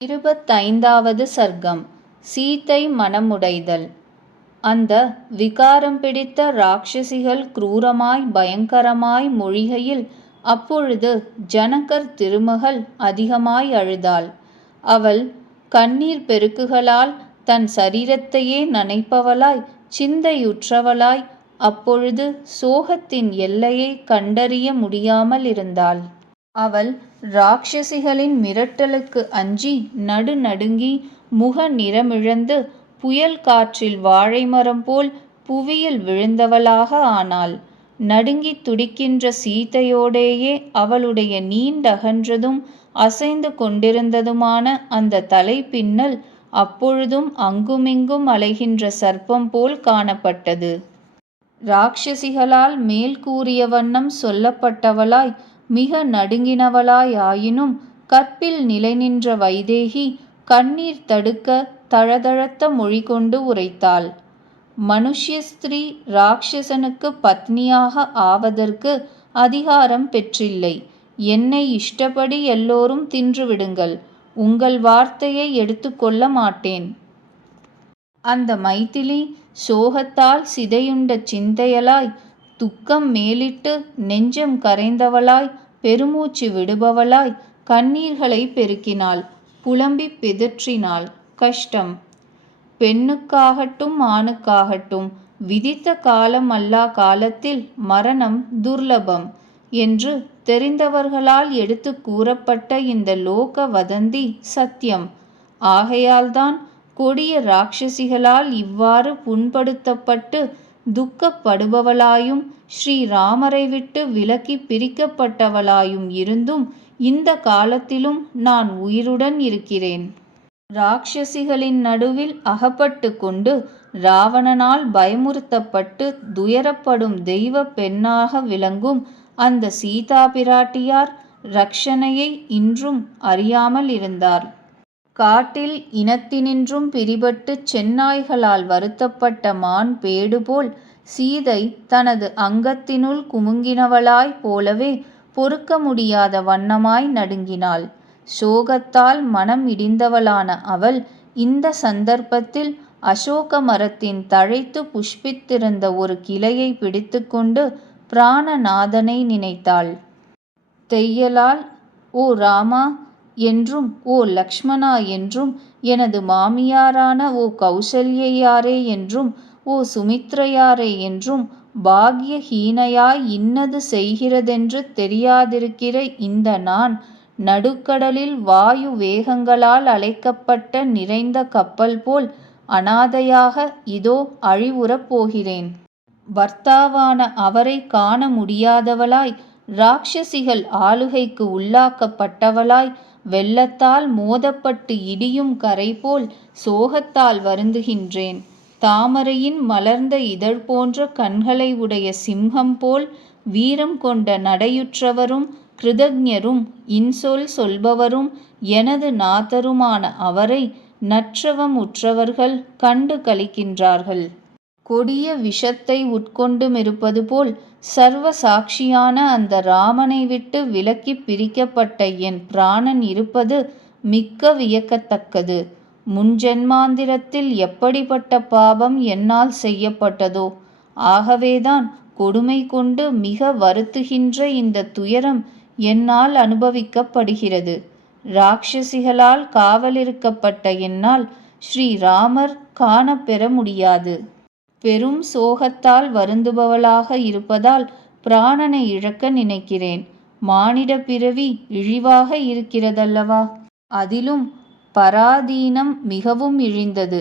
இருபத்தைந்தாவது சர்க்கம் சீத்தை மனமுடைதல். அந்த விகாரம் பிடித்த ராட்சசிகள் க்ரூரமாய் பயங்கரமாய் மொழிகையில் அப்பொழுது ஜனகர் திருமகள் அதிகமாய் அழுதாள். அவள் கண்ணீர் பெருக்குகளால் தன் சரீரத்தையே நனைப்பவளாய் சிந்தையுற்றவளாய் அப்பொழுது சோகத்தின் எல்லையை கண்டறிய முடியாமல் இருந்தாள். அவள் ராட்சசிகளின் மிரட்டலுக்கு அஞ்சி நடு நடுங்கி முக நிறமிழந்து புயல் காற்றில் வாழைமரம் போல் புவியில் விழுந்தவளாக ஆனாள். நடுங்கித் துடிக்கின்ற சீதையோடேயே அவளுடைய நீண்டகன்றதும் அசைந்து கொண்டிருந்ததுமான அந்த தலைப்பின்னல் அப்பொழுதும் அங்குமிங்கும் அலைகின்ற சர்ப்பம் போல் காணப்பட்டது. ராட்சசிகளால் மேல் கூறிய வண்ணம் சொல்லப்பட்டவளாய் மிக நடுங்கினவளாயினும் கற்பில் கற்பில் நிலைநின்ற வைதேகி கண்ணீர் தடுக்க தழதழத்த மொழி கொண்டு உரைத்தாள். மனுஷ்ய ஸ்திரீ ராட்சசனுக்கு பத்னியாக ஆவதற்கு அதிகாரம் பெற்றில்லை. என்னை இஷ்டப்படி எல்லோரும் தின்றுவிடுங்கள் உங்கள் வார்த்தையை எடுத்துக்கொள்ள மாட்டேன் அந்த மைத்திலி சோகத்தால் சிதையுண்ட சிந்தையலாய் துக்கம் மேலிட்டு நெஞ்சம் கரைந்தவளாய் பெருமூச்சு விடுபவளாய் கண்ணீர்களை பெருக்கினாள் புலம்பிப் பிதற்றினாள். கஷ்டம். பெண்ணுக்காகட்டும் ஆணுக்காகட்டும் விதித்த காலம் அல்லா காலத்தில் மரணம் துர்லபம் என்று தெரிந்தவர்களால் எடுத்து கூறப்பட்ட இந்த லோக வதந்தி சத்தியம். ஆகையால்தான் கொடிய ராட்சசிகளால் இவ்வாறு புண்படுத்தப்பட்டு துக்கப்படுபவளாயும் ஸ்ரீராமரை விட்டு விலக்கி பிரிக்கப்பட்டவளாயும் இருந்தும் இந்த காலத்திலும் நான் உயிருடன் இருக்கிறேன். ராட்சசிகளின் நடுவில் அகப்பட்டு கொண்டு ராவணனால் பயமுறுத்தப்பட்டு துயரப்படும் தெய்வ பெண்ணாக விளங்கும் அந்த சீதா பிராட்டியார் ரக்ஷணையை இன்றும் அறியாமல் இருந்தார். காட்டில் இனத்தினின்றும் பிரிபட்டு செந்நாய்களால் வருத்தப்பட்ட மான் பேடுபோல் சீதை தனது அங்கத்தினுள் குமுங்கினவளாய் போலவே பொறுக்க முடியாத வண்ணமாய் நடுங்கினாள். சோகத்தால் மனம் இடிந்தவளான அவள் இந்த சந்தர்ப்பத்தில் அசோக மரத்தின் தழைத்து புஷ்பித்திருந்த ஒரு கிளையை பிடித்துக்கொண்டு பிராணநாதனை நினைத்தாள். தெய்யலால் ஓ ராமா என்றும் ஓ லக்ஷ்மணா என்றும் எனது மாமியாரான ஓ கௌசல்யாரே என்றும் ஓ சுமித்ரையாரே என்றும் பாக்யஹீனையாய் இன்னது செய்கிறதென்று தெரியாதிருக்கிற இந்த நான் நடுக்கடலில் வாயு வேகங்களால் அழைக்கப்பட்ட நிறைந்த கப்பல் போல் அனாதையாக இதோ அழிவுறப் போகிறேன். வர்த்தாவான அவரை காண முடியாதவளாய் ராட்சசிகள் ஆளுகைக்கு உள்ளாக்கப்பட்டவளாய் வெள்ளத்தால் மோதப்பட்டு இடியும் கரை போல் சோகத்தால் வருந்துகின்றேன். தாமரையின் மலர்ந்த இதழ் போன்ற கண்களை உடைய சிம்ஹம் போல் வீரம் கொண்ட நடையுற்றவரும் கிருதஜரும் இன்சொல் சொல்பவரும் எனது நாதருமான அவரை நற்றவம் உற்றவர்கள் கண்டு கழிக்கின்றார்கள் கொடிய விஷத்தை உட்கொண்டுமிருப்பது போல் சர்வ சாட்சியான அந்த ராமனை விட்டு விலக்கி பிரிக்கப்பட்ட என் பிராணன் இருப்பது மிக்க வியக்கத்தக்கது. முன்ஜென்மாந்திரத்தில் எப்படிப்பட்ட பாபம் என்னால் செய்யப்பட்டதோ ஆகவேதான் கொடுமை கொண்டு மிக வருத்துகின்ற இந்த துயரம் என்னால் அனுபவிக்கப்படுகிறது. ராட்சசிகளால் காவலிருக்கப்பட்ட என்னால் ஸ்ரீராமர் காணப்பெற முடியாது. பெரும் சோகத்தால் வருந்துபவளாக இருப்பதால் பிராணனை இழக்க நினைக்கிறேன். மானிட பிறவி இழிவாக இருக்கிறதல்லவா? அதிலும் பராதீனம் மிகவும் இழிந்தது.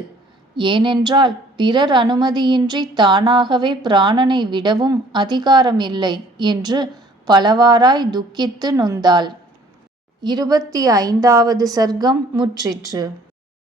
ஏனென்றால் பிறர் அனுமதியின்றி தானாகவே பிராணனை விடவும் அதிகாரம் இல்லை என்று பலவாராய் துக்கித்து நொந்தாள். இருபத்தி ஐந்தாவது சர்க்கம் முற்றிற்று.